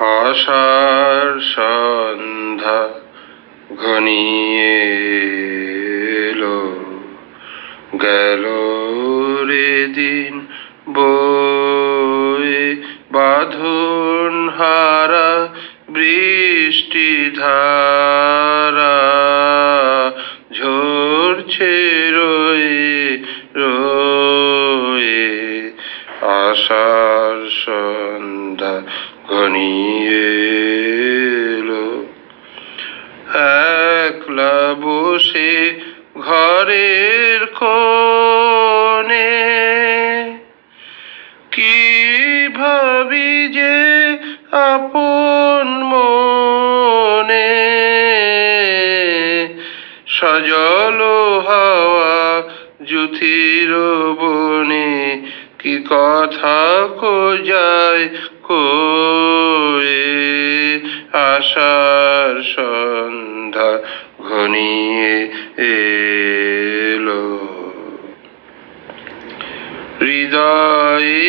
আশার সন্ধ্যা ঘনিয়ে এলো, গেল রে দিন বয়ে বাঁধন হারা বৃষ্টি ধারা ঝরছে রয়ে রয়ে। আশার সন্ধ্যা ঘনিয়ে এলো, একলা বসে ঘরের কোণে কি ভাবি যে আপন মনে। সজল হাওয়া জুথির বনে কি কথা যায় কয়ে। আশার সন্ধ্যা ঘনিয়ে এলো, হৃদয়ে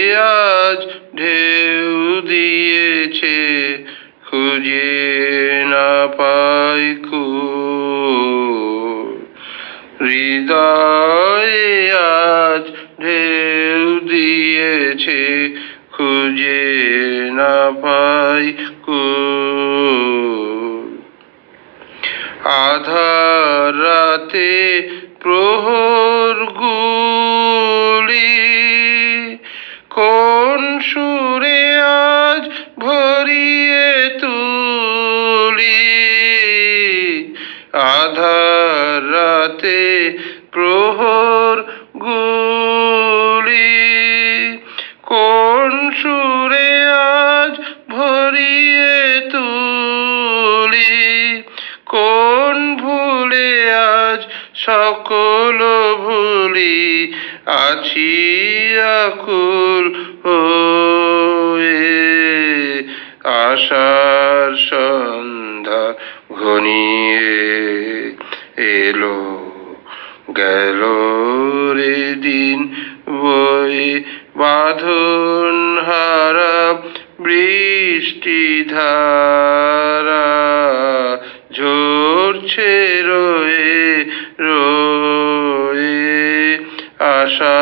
আজ ঢেউ দিয়েছে খুঁজে না পাই কূল। হৃদয়ে আজ ঢেউ দিয়েছে খুঁজে না পাই কূল। আধার রাতে প্রহর গুলি কোন সুরে আজ ভরিয়ে তুলি। আধার রাতে প্রহর গুলি কোন সুরে আজ ভরিয়ে তুলি। কোন ভুলে আজ সকল ভুলি আছি আকুল হয়ে। আশার সন্ধ্যা ঘনিয়ে এলো, গেল রে দিন বয়ে বাঁধন হারা বৃষ্টি ধারা ঝরছে রয়ে রয়ে। আশা